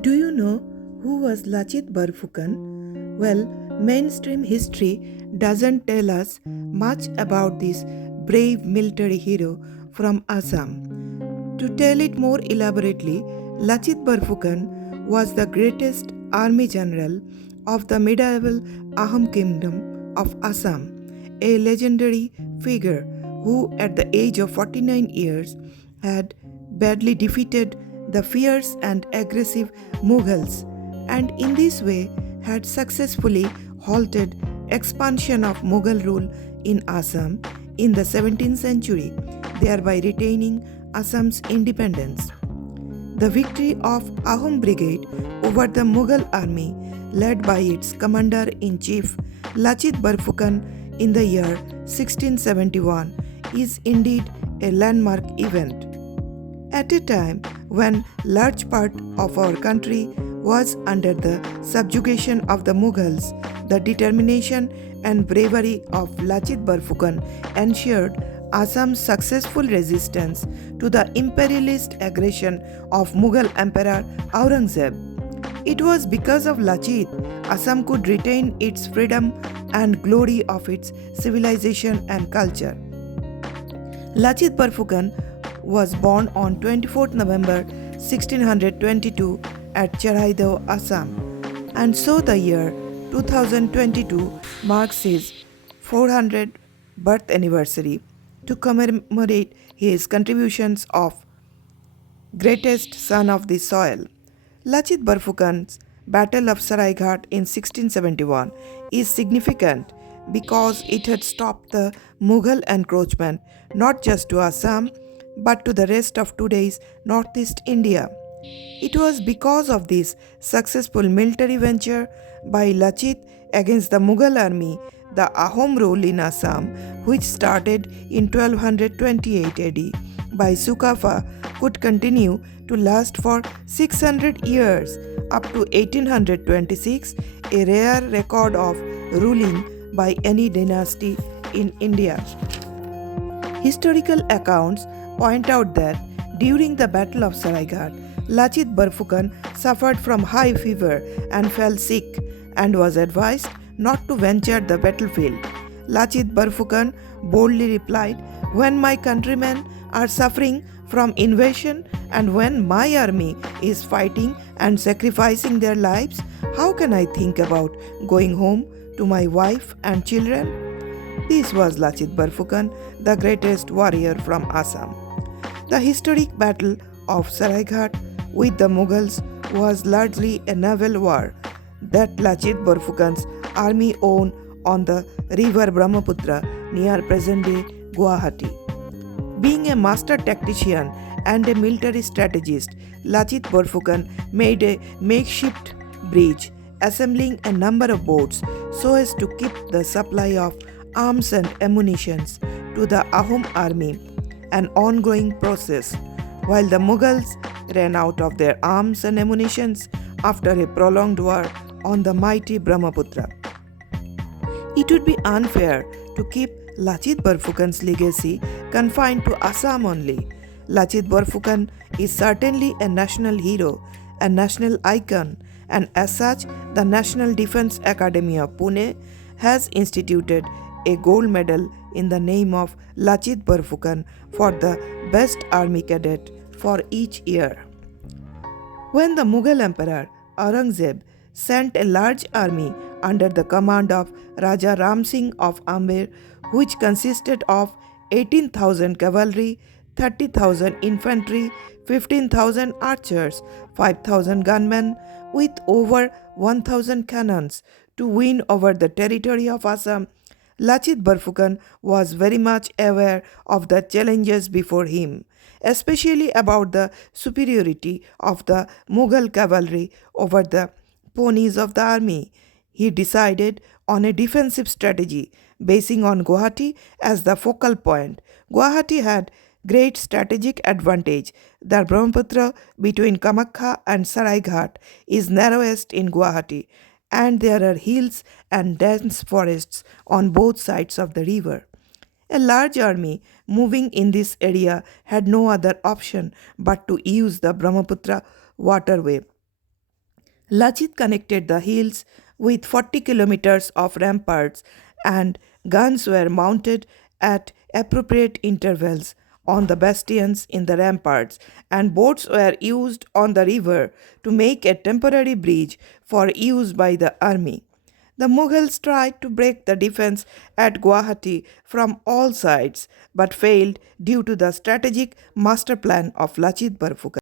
Do you know who was Lachit Borphukan? Well, mainstream history doesn't tell us much about this brave military hero from Assam. To tell it more elaborately, Lachit Borphukan was the greatest army general of the medieval Ahom Kingdom of Assam, a legendary figure who, at the age of 49 years, had badly defeated the fierce and aggressive Mughals, and in this way had successfully halted expansion of Mughal rule in Assam in the 17th century, thereby retaining Assam's independence. The victory of Ahom Brigade over the Mughal army, led by its commander-in-chief Lachit Borphukan in the year 1671, is indeed a landmark event. At a time when large part of our country was under the subjugation of the Mughals, the determination and bravery of Lachit Borphukan ensured Assam's successful resistance to the imperialist aggression of Mughal Emperor Aurangzeb. It was because of Lachit Assam could retain its freedom and glory of its civilization and culture. Lachit Borphukan was born on 24th November 1622 at Charaido, Assam, and so the year 2022 marks his 400th birth anniversary. To commemorate his contributions of greatest son of the soil. Lachit Borphukan's Battle of Saraighat in 1671 is significant because it had stopped the Mughal encroachment not just to Assam but to the rest of today's northeast India. It was because of this successful military venture by Lachit against the Mughal army, the Ahom rule in Assam, which started in 1228 AD by Sukafa, could continue to last for 600 years up to 1826, a rare record of ruling by any dynasty in India. Historical accounts point out that during the Battle of Saraighat, Lachit Borphukan suffered from high fever and fell sick and was advised not to venture the battlefield. Lachit Borphukan boldly replied, "When my countrymen are suffering from invasion and when my army is fighting and sacrificing their lives, how can I think about going home to my wife and children?" This was Lachit Borphukan, the greatest warrior from Assam. The historic battle of Saraighat with the Mughals was largely a naval war that Lachit Borphukan's army won on the river Brahmaputra near present-day Guwahati. Being a master tactician and a military strategist, Lachit Borphukan made a makeshift bridge, assembling a number of boats so as to keep the supply of arms and ammunitions to the Ahom army, an ongoing process, while the Mughals ran out of their arms and ammunitions after a prolonged war on the mighty Brahmaputra. It would be unfair to keep Lachit Borphukan's legacy confined to Assam only. Lachit Borphukan is certainly a national hero, a national icon, and as such, the National Defence Academy of Pune has instituted a gold medal in the name of Lachit Borphukan for the best army cadet for each year. When the Mughal Emperor Aurangzeb sent a large army under the command of Raja Ram Singh of Amber, which consisted of 18,000 cavalry, 30,000 infantry, 15,000 archers, 5,000 gunmen, with over 1,000 cannons to win over the territory of Assam, Lachit Borphukan was very much aware of the challenges before him, especially about the superiority of the Mughal cavalry over the ponies of the army. He decided on a defensive strategy, basing on Guwahati as the focal point. Guwahati had great strategic advantage. The Brahmaputra between Kamakha and Saraighat is narrowest in Guwahati, and there are hills and dense forests on both sides of the river. A large army moving in this area had no other option but to use the Brahmaputra waterway. Lachit connected the hills with 40 kilometers of ramparts, and guns were mounted at appropriate intervals on the bastions in the ramparts, and boats were used on the river to make a temporary bridge for use by the army. The Mughals tried to break the defense at Guwahati from all sides but failed due to the strategic master plan of Lachit Borphukan.